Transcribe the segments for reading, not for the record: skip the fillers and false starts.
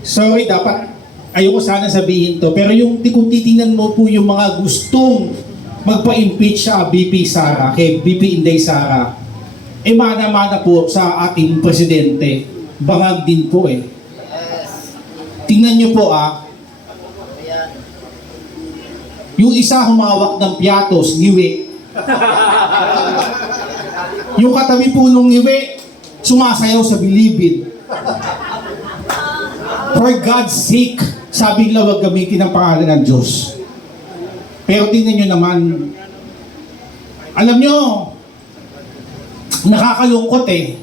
Sorry, dapat ayoko sana sabihin to, pero kung titingnan mo po yung mga gustong magpa-impeach sa VP Sara, kay VP Inday Sara, mana-mana po sa ating presidente. Bangag din po eh. Tingnan nyo po yung isa humawak ng piatos, ngiwi. Yung katabi po nung ngiwi, sumasayaw sa bilibid. For God's sake, sabi nila wag gamitin ang pangalan ng Diyos. Pero tingnan nyo naman, alam nyo, nakakalungkot eh.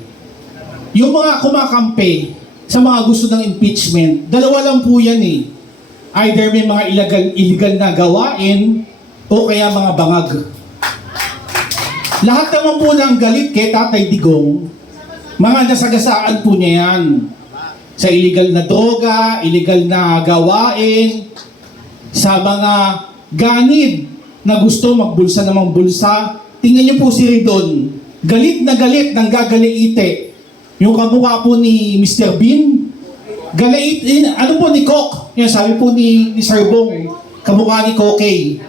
Yung mga kumakampi sa mga gusto ng impeachment, dalawa lang po yan eh. Either may mga illegal na gawain o kaya mga bangag. Lahat naman po ng galit kay Tatay Digong, mga nasagasaan po niya yan. Sa illegal na droga, illegal na gawain, sa mga ganid na gusto magbulsa namang bulsa. Tingnan niyo po si Ridon, galit na galit ng gagaliite. Yung kamukha po ni Mr. Bean, galit, ano po ni Kok, yan sabi po ni Sir Bong, kamukha ni Kokey.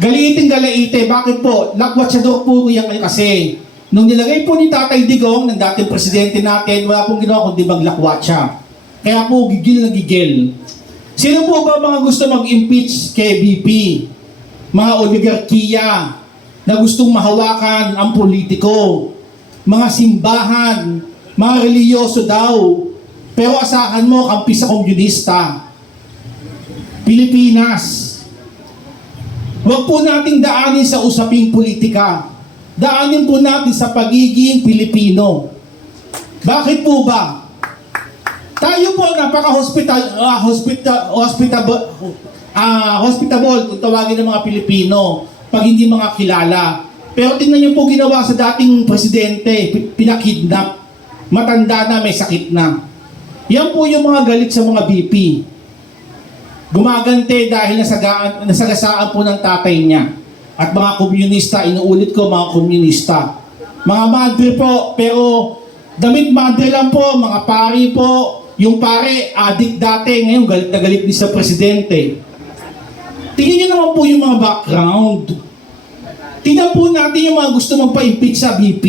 Galiiting galaite, bakit po? Lakwatsyador po yan kasi. Nung nilagay po ni Tatay Digong, ng dating presidente natin, wala pong ginawa kundi maglakwatsa. Kaya po gigil na gigil. Sino po ba mga gusto mag-impeach kay VP? Mga oligarkiya na gustong mahawakan ang politiko. Mga simbahan, mga reliyoso daw. Pero asahan mo, kampi sa komunista. Pilipinas. Huwag po nating daanin sa usaping politika. Daanin po natin sa pagiging Pilipino. Bakit po ba? Tayo po hospitable kung tawagin ng mga Pilipino pag hindi mga kilala. Pero tingnan niyo po ginawa sa dating presidente, pinakidnap. Matanda na, may sakit na. Yan po yung mga galit sa mga VP. Gumagante dahil nasagasaan po ng tatay niya. At mga komunista, inuulit ko mga komunista. Mga madre po, pero damit madre lang po, mga pari po. Yung pare, adik dati, ngayon galit na galit din sa presidente. Tingnan niyo naman po yung mga background. Tingnan po natin yung mga gusto magpa-impeach sa VP.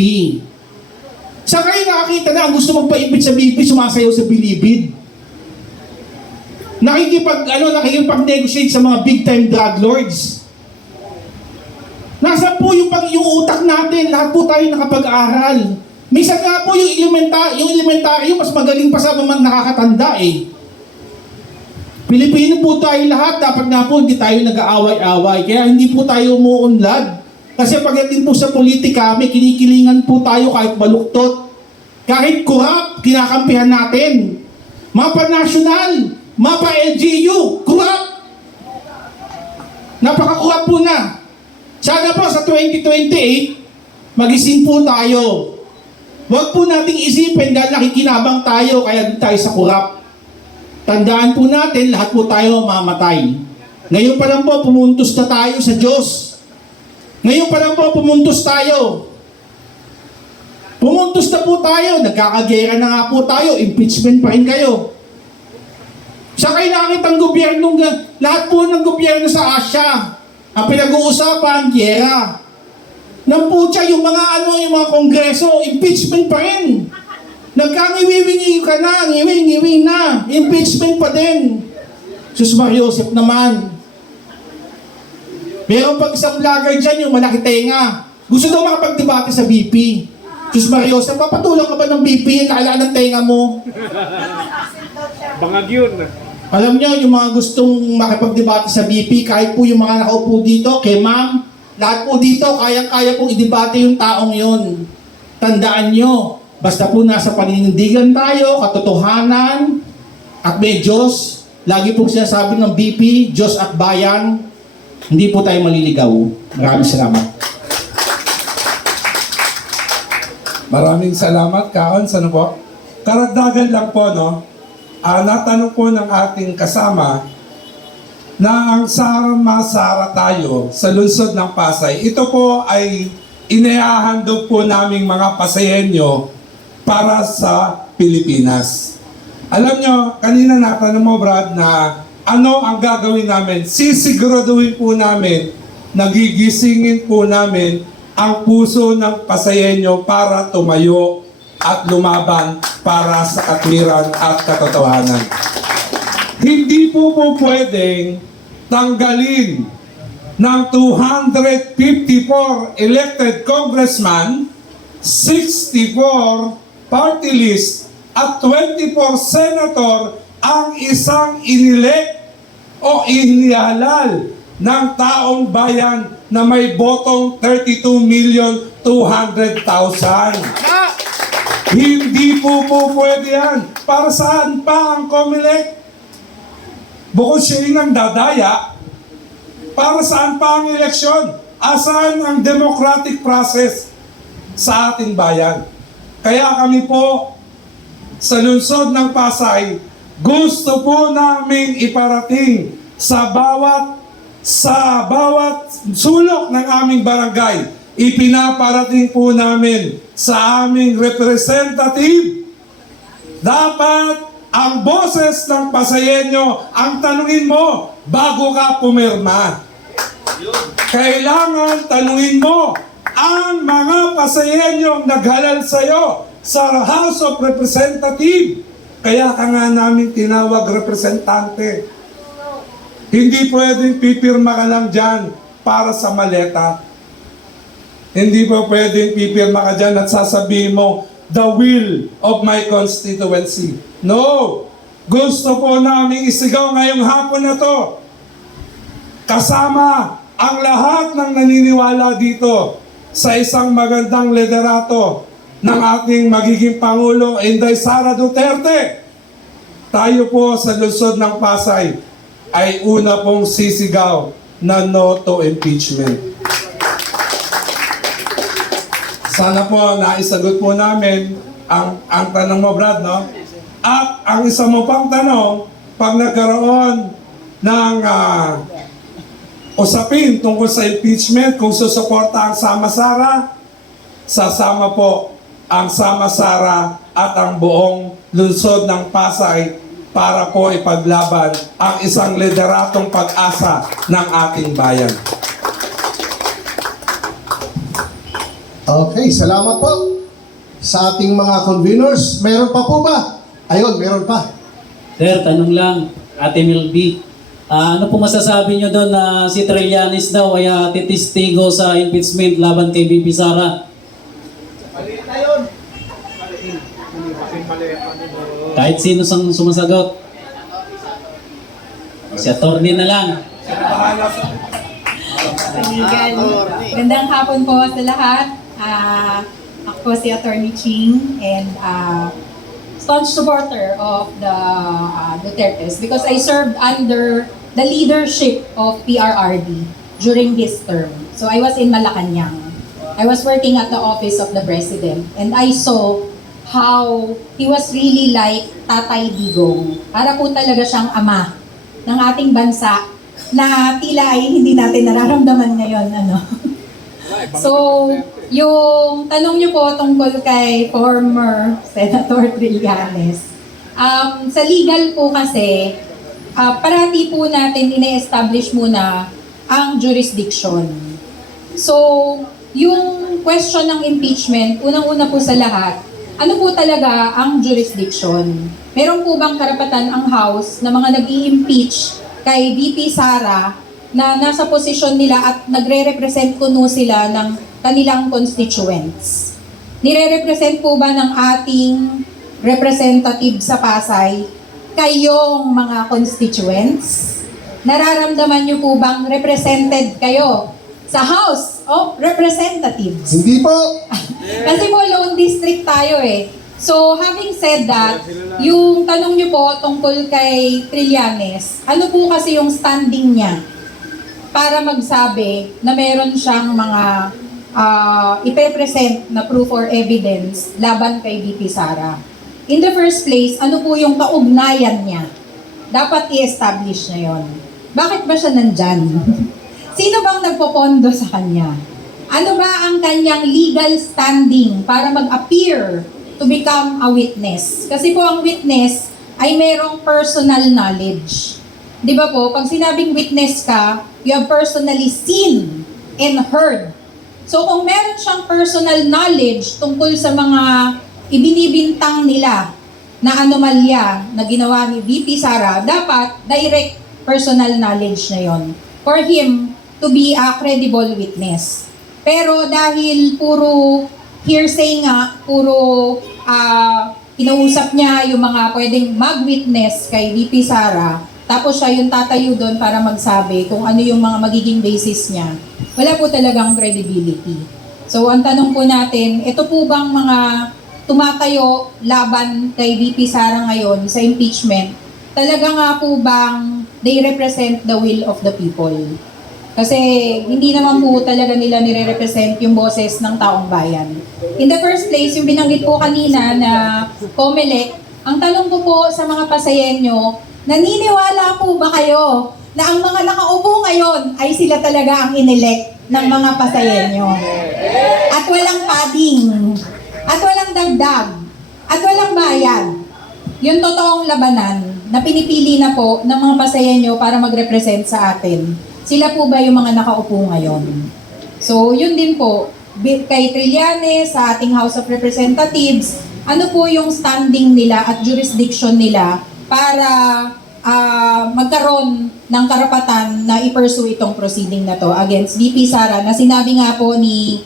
Sa kayo nakakita na ang gusto magpa-impeach sa VP, sumasayaw sa bilibid. Nakikipag-negotiate sa mga big-time drug lords. Nasa po yung utak natin, lahat po tayo nakapag-aral. Minsan nga po yung elementaryo, mas magaling pa sa mga nakakatanda eh. Pilipino po tayo lahat, dapat nga po hindi tayo nag-aaway-away, kaya hindi po tayo umuunlad. Kasi pagdating po sa politika, may kinikilingan po tayo kahit baluktot. Kahit kurap, kinakampihan natin. Mapa national, mapa LGU, kurap! Napakakurap po na. Sana po sa 2028, magising po tayo. Huwag po nating isipin dahil nakikinabang tayo kaya din tayo sa kurap. Tandaan po natin, lahat po tayo mamatay. Ngayon pa lang po, pumuntos na tayo sa Diyos. Ngayon pa lang po, pumuntos tayo. Pumuntos na po tayo, nagkakagera na nga po tayo, impeachment pa rin kayo. Sa kayo nakakita ang gobyerno, lahat po ng gobyerno sa Asia, ang pinag-uusapan, gera. Nang putya, yung mga kongreso, impeachment pa rin. Nagkangiwiwingi ka na, ngiwi na, impeachment pa din. Sus Mariosep naman. Meron pag isang vlogger dyan, yung malaki tenga. Gusto daw makapagdebate sa BP. Sus Mariosep, papatulang ka ba ng BP? Kailangan ng tenga mo. Bangag yun. Alam nyo, yung mga gustong makipagdebate sa BP, kahit po yung mga nakaupo dito, kay ma'am, lahat po dito, kayang-kaya pong idebate yung taong yun. Tandaan nyo, basta po nasa paninindigan tayo, katotohanan, at may Diyos, lagi pong sinasabi ng BP, Diyos at bayan, hindi po tayo maliligaw. Maraming salamat. Maraming salamat, Kaon. Ano po? Karagdagan lang po, no? Natanong po ng ating kasama na ang sama-sara tayo sa lungsod ng Pasay. Ito po ay inihahandog po naming mga Pasayenyo para sa Pilipinas. Alam nyo, kanina natanong mo, Brad, na ano ang gagawin namin? Sisiguraduhin po namin, nagigisingin po namin ang puso ng Pasayenyo para tumayo at lumaban para sa katwiran at katotohanan. Hindi po pwedeng tanggalin ng 254 elected congressman, 64 party list at 24 senator ang isang inilek o inihalal ng taong bayan na may botong 32,200,000. Hindi po pwede yan. Para saan pa ang COMELEC? Bukod siya ang dadaya, para saan pa ang eleksyon? Asaan ang democratic process sa ating bayan? Kaya kami po sa lungsod ng Pasay, gusto po namin iparating sa bawat sulok ng aming barangay, ipinaparating po namin sa aming representative. Dapat ang boses ng Pasayenyo ang tanungin mo bago ka pumirma. Kailangan tanungin mo ang mga Pasayenyong naghalal sa'yo sa House of Representative. Kaya ka nga namin tinawag representante. Hindi pwedeng pipirma ka lang dyan para sa maleta. Hindi po pwedeng pipirma ka dyan at sasabihin mo, the will of my constituency. No! Gusto po namin isigaw ngayong hapon na to. Kasama ang lahat ng naniniwala dito sa isang magandang liderato ng ating magiging Pangulo, Inday Sara Duterte. Tayo po sa lungsod ng Pasay ay una pong sisigaw na no to impeachment. Sana po naisagot po namin ang tanong mo, Brad, no? At ang isa mo pang tanong, pag nagkaroon ng usapin tungkol sa impeachment, kung susuporta ang Sama-Sara, sasama po ang Sama-Sara at ang buong lungsod ng Pasay para po ipaglaban ang isang lideratong pag-asa ng ating bayan. Okay, salamat po sa ating mga conveners. Meron pa po ba? Ayun, meron pa. Sir, tanong lang, Ate Milby. Ano po masasabi nyo doon na si Trillanes daw ay titistigo sa impeachment laban kay VP Sara? Kahit sino sang sumasagot. Si attorney na lang. Gandang hapon po sa lahat. Ako si Attorney Ching and staunch supporter of the Dutertes because I served under the leadership of PRRD during his term. So I was in Malacanang. I was working at the office of the President and I saw how he was really like Tatay Digong. Para po talaga siyang ama ng ating bansa na tila ay hindi natin nararamdaman ngayon. So, yung tanong niyo po tungkol kay former Senator Trillanes, sa legal po kasi, parati po natin ine-establish muna ang jurisdiction. So, yung question ng impeachment, unang-una po sa lahat, ano po talaga ang jurisdiction? Meron po bang karapatan ang House na mga nag-i-impeach kay VP Sara na nasa posisyon nila at nagre-represent kuno sila ng kanilang constituents? Nire-represent po ba ng ating representative sa Pasay kayong mga constituents? Nararamdaman niyo po bang represented kayo sa House of Representatives? Hindi po. Kasi po lone district tayo eh. So having said that, yung tanong niyo po tungkol kay Trillanes, ano po kasi yung standing niya para magsabi na meron siyang mga ipe-present na proof or evidence laban kay VP Sara? In the first place, ano po yung kaugnayan niya? Dapat i-establish niya yon. Bakit ba siya nandyan? Sino bang nagpopondo sa kanya? Ano ba ang kanyang legal standing para mag-appear to become a witness? Kasi po ang witness, ay merong personal knowledge. Di ba po, pag sinabing witness ka, you have personally seen and heard. So kung meron siyang personal knowledge tungkol sa mga ibinibintang nila na anomalya na ginawa ni VP Sara, dapat direct personal knowledge na yon for him to be a credible witness. Pero dahil puro hearsay nga, puro kinausap niya yung mga pwedeng mag-witness kay VP Sara, tapos siya yung tatayo doon para magsabi kung ano yung mga magiging basis niya, wala po talagang credibility. So ang tanong po natin, ito po bang mga tumatayo laban kay VP Sara ngayon sa impeachment, talaga nga po bang they represent the will of the people? Kasi hindi naman po talaga nila nire-represent yung boses ng taong bayan. In the first place, yung binanggit po kanina na COMELEC, ang tanong ko po sa mga Pasayenyo, naniniwala po ba kayo na ang mga nakaupo ngayon ay sila talaga ang inelect ng mga Pasayenyo? At walang padding, at walang dagdag, at walang bayad. Yung totoong labanan na pinipili na po ng mga Pasayenyo para mag-represent sa atin. Sila po ba yung mga nakaupo ngayon? So, yun din po, kay Trillanes, sa ating House of Representatives, ano po yung standing nila at jurisdiction nila para magkaroon ng karapatan na i-pursue itong proceeding na to against VP Sara na sinabi nga po ni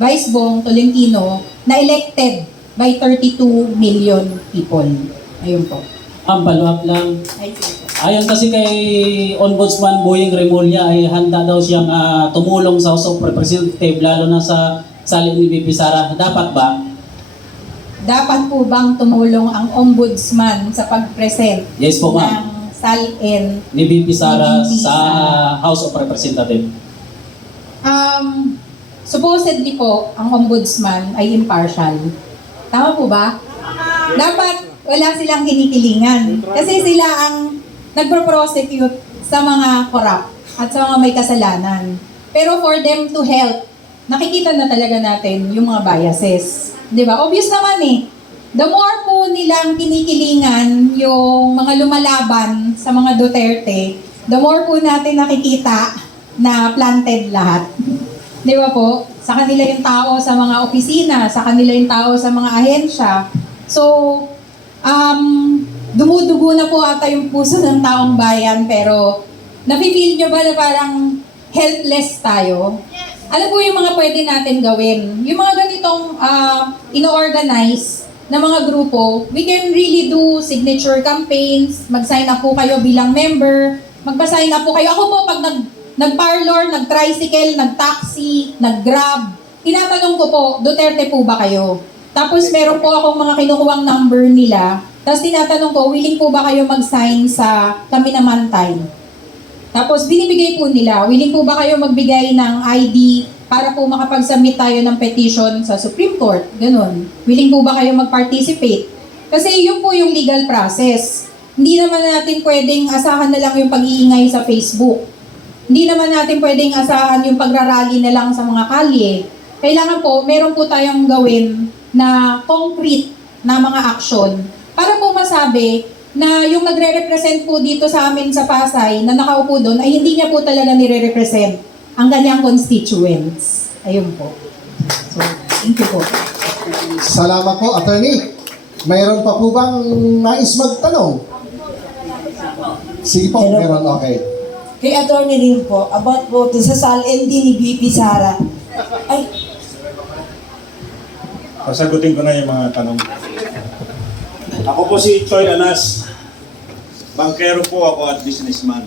Vice Bong Tolentino na elected by 32 million people. Ayun po. Ang follow-up lang. Ay, sige po. Ayon kasi kay Ombudsman Boying Remulla ay handa daw siyang tumulong sa House of Representatives lalo na sa salin ni VP Sara. Dapat ba? Dapat po bang tumulong ang ombudsman sa pag-present Yes po, ma'am. ng salin? Ni VP Sara Ni VP sa Sara. House of Representatives. Supposedly po, ang ombudsman ay impartial. Tama po ba? Dapat wala silang kinikilingan. Kasi sila ang nagpo-prosecute sa mga corrupt at sa mga may kasalanan. Pero for them to help, nakikita na talaga natin yung mga biases. Di ba? Obvious naman eh. The more po nilang kinikilingan yung mga lumalaban sa mga Duterte, the more po natin nakikita na planted lahat. Di ba po? Sa kanila yung tao sa mga opisina, sa kanila yung tao sa mga ahensya. So, dumudugo na po ata yung puso ng taong bayan, pero nafe-feel nyo ba na parang helpless tayo? Ano po yung mga pwede natin gawin? Yung mga ganitong ino-organize na mga grupo, we can really do signature campaigns, mag-sign up po kayo bilang member, magpa-sign up po kayo. Ako po, pag nag-parlor, nag-tricycle, nag-taxi, nag-grab, tinatanong ko po, Duterte po ba kayo? Tapos meron po akong mga kinukuhang number nila. Tapos tinatanong ko, willing po ba kayo mag-sign sa Kami Naman Time? Tapos binibigay po nila, willing po ba kayo magbigay ng ID para po makapag-submit tayo ng petition sa Supreme Court? Ganun. Willing po ba kayo mag-participate? Kasi yun po yung legal process. Hindi naman natin pwedeng asahan na lang yung pag-iingay sa Facebook. Hindi naman natin pwedeng asahan yung pagrarally na lang sa mga kalye. Kailangan po, meron po tayong gawin na concrete na mga aksyon para po masabi na yung nagre-represent po dito sa amin sa Pasay na nakaupo doon ay hindi niya po talaga nire-represent ang kanyang constituents. Ayun po. So, thank you po. Salamat po, attorney. Mayroon pa po bang nais magtanong? Sige po, Hello. meron, okay. Kay attorney rin po, about po to sa SAL-ND ni VP Sara. Ay, Pasagutin ko na yung mga tanong. Ako po si Choy Anas. Bankero po ako at businessman.